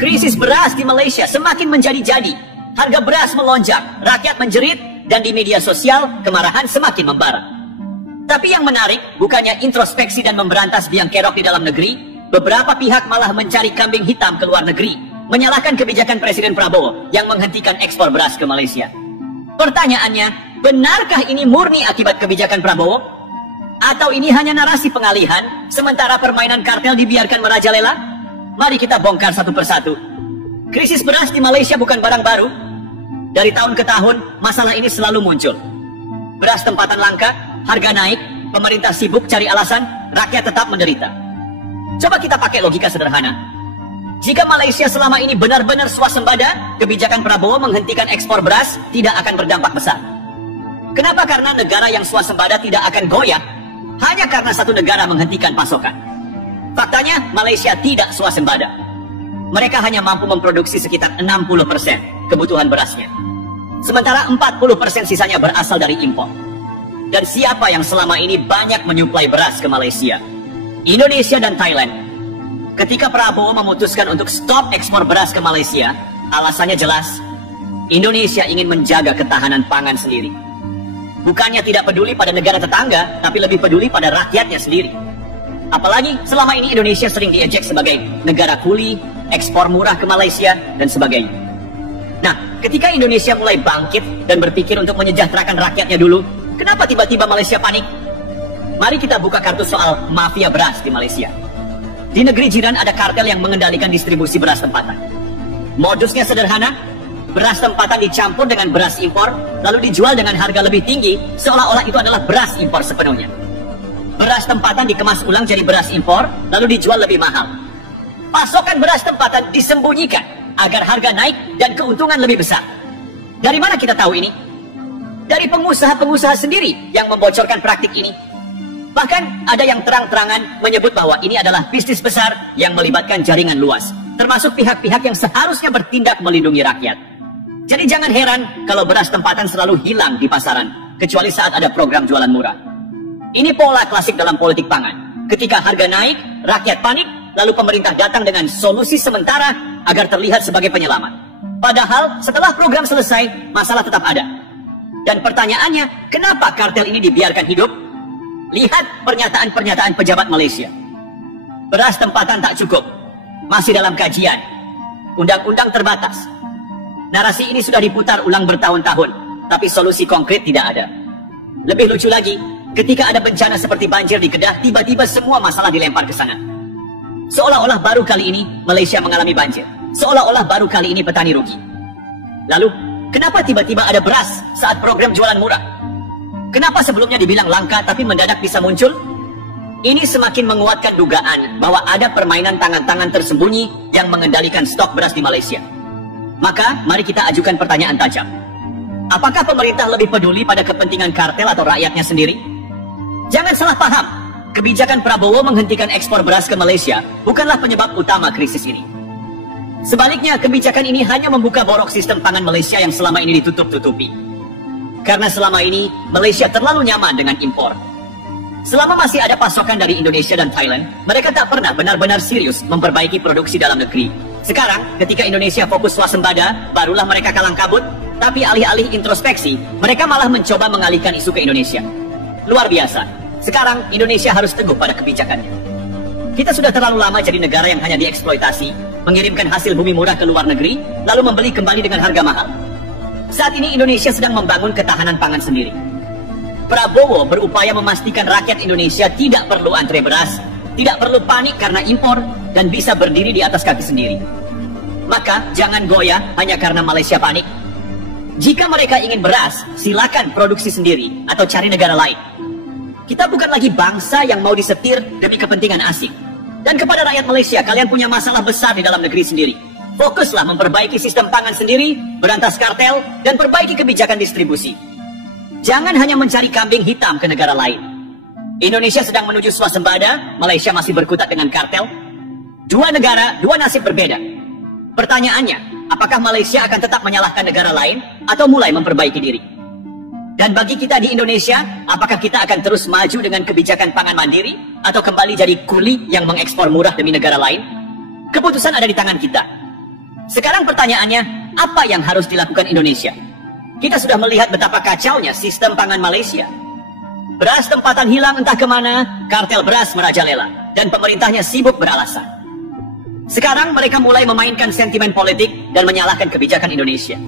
Krisis beras di Malaysia semakin menjadi-jadi. Harga beras melonjak, rakyat menjerit, dan di media sosial kemarahan semakin membara. Tapi yang menarik bukannya introspeksi dan memberantas biang kerok di dalam negeri, beberapa pihak malah mencari kambing hitam ke luar negeri, menyalahkan kebijakan Presiden Prabowo yang menghentikan ekspor beras ke Malaysia. Pertanyaannya, benarkah ini murni akibat kebijakan Prabowo? Atau ini hanya narasi pengalihan, sementara permainan kartel dibiarkan merajalela? Mari kita bongkar satu persatu. Krisis beras di Malaysia bukan barang baru. Dari tahun ke tahun, masalah ini selalu muncul. Beras tempatan langka, harga naik, pemerintah sibuk cari alasan, rakyat tetap menderita. Coba kita pakai logika sederhana. Jika Malaysia selama ini benar-benar swasembada, kebijakan Prabowo menghentikan ekspor beras tidak akan berdampak besar. Kenapa? Karena negara yang swasembada tidak akan goyah hanya karena satu negara menghentikan pasokan. Faktanya, Malaysia tidak swasembada. Mereka hanya mampu memproduksi sekitar 60% kebutuhan berasnya. Sementara 40% sisanya berasal dari impor. Dan siapa yang selama ini banyak menyuplai beras ke Malaysia? Indonesia dan Thailand. Ketika Prabowo memutuskan untuk stop ekspor beras ke Malaysia, alasannya jelas. Indonesia ingin menjaga ketahanan pangan sendiri. Bukannya tidak peduli pada negara tetangga, tapi lebih peduli pada rakyatnya sendiri. Apalagi selama ini Indonesia sering diejek sebagai negara kuli, ekspor murah ke Malaysia, dan sebagainya. Nah, ketika Indonesia mulai bangkit dan berpikir untuk menyejahterakan rakyatnya dulu, kenapa tiba-tiba Malaysia panik? Mari kita buka kartu soal mafia beras di Malaysia. Di negeri jiran ada kartel yang mengendalikan distribusi beras tempatan. Modusnya sederhana, beras tempatan dicampur dengan beras impor, lalu dijual dengan harga lebih tinggi, seolah-olah itu adalah beras impor sepenuhnya. Beras tempatan dikemas ulang jadi beras impor, lalu dijual lebih mahal. Pasokan beras tempatan disembunyikan agar harga naik dan keuntungan lebih besar. Dari mana kita tahu ini? Dari pengusaha-pengusaha sendiri yang membocorkan praktik ini. Bahkan ada yang terang-terangan menyebut bahwa ini adalah bisnis besar yang melibatkan jaringan luas, termasuk pihak-pihak yang seharusnya bertindak melindungi rakyat. Jadi jangan heran kalau beras tempatan selalu hilang di pasaran, kecuali saat ada program jualan murah. Ini pola klasik dalam politik pangan. Ketika harga naik, rakyat panik, lalu pemerintah datang dengan solusi sementara agar terlihat sebagai penyelamat. Padahal setelah program selesai, masalah tetap ada. Dan pertanyaannya, kenapa kartel ini dibiarkan hidup? Lihat pernyataan-pernyataan pejabat Malaysia. Beras tempatan tak cukup, masih dalam kajian, undang-undang terbatas. Narasi ini sudah diputar ulang bertahun-tahun, tapi solusi konkret tidak ada. Lebih lucu lagi, ketika ada bencana seperti banjir di Kedah, tiba-tiba semua masalah dilempar ke sana. Seolah-olah baru kali ini Malaysia mengalami banjir. Seolah-olah baru kali ini petani rugi. Lalu, kenapa tiba-tiba ada beras saat program jualan murah? Kenapa sebelumnya dibilang langka tapi mendadak bisa muncul? Ini semakin menguatkan dugaan bahwa ada permainan tangan-tangan tersembunyi yang mengendalikan stok beras di Malaysia. Maka, mari kita ajukan pertanyaan tajam. Apakah pemerintah lebih peduli pada kepentingan kartel atau rakyatnya sendiri? Jangan salah paham, kebijakan Prabowo menghentikan ekspor beras ke Malaysia bukanlah penyebab utama krisis ini. Sebaliknya, kebijakan ini hanya membuka borok sistem pangan Malaysia yang selama ini ditutup-tutupi. Karena selama ini, Malaysia terlalu nyaman dengan impor. Selama masih ada pasokan dari Indonesia dan Thailand, mereka tak pernah benar-benar serius memperbaiki produksi dalam negeri. Sekarang, ketika Indonesia fokus swasembada, barulah mereka kalang kabut. Tapi alih-alih introspeksi, mereka malah mencoba mengalihkan isu ke Indonesia. Luar biasa. Sekarang, Indonesia harus teguh pada kebijakannya. Kita sudah terlalu lama jadi negara yang hanya dieksploitasi, mengirimkan hasil bumi murah ke luar negeri, lalu membeli kembali dengan harga mahal. Saat ini Indonesia sedang membangun ketahanan pangan sendiri. Prabowo berupaya memastikan rakyat Indonesia tidak perlu antre beras, tidak perlu panik karena impor, dan bisa berdiri di atas kaki sendiri. Maka jangan goyah hanya karena Malaysia panik. Jika mereka ingin beras, silakan produksi sendiri atau cari negara lain. Kita bukan lagi bangsa yang mau disetir demi kepentingan asing. Dan kepada rakyat Malaysia, kalian punya masalah besar di dalam negeri sendiri. Fokuslah memperbaiki sistem pangan sendiri, berantas kartel, dan perbaiki kebijakan distribusi. Jangan hanya mencari kambing hitam ke negara lain. Indonesia sedang menuju swasembada, Malaysia masih berkutat dengan kartel. Dua negara, dua nasib berbeda. Pertanyaannya, apakah Malaysia akan tetap menyalahkan negara lain atau mulai memperbaiki diri? Dan bagi kita di Indonesia, apakah kita akan terus maju dengan kebijakan pangan mandiri atau kembali jadi kuli yang mengekspor murah demi negara lain? Keputusan ada di tangan kita. Sekarang pertanyaannya, apa yang harus dilakukan Indonesia? Kita sudah melihat betapa kacaunya sistem pangan Malaysia. Beras tempatan hilang entah kemana, kartel beras merajalela, dan pemerintahnya sibuk beralasan. Sekarang mereka mulai memainkan sentimen politik dan menyalahkan kebijakan Indonesia.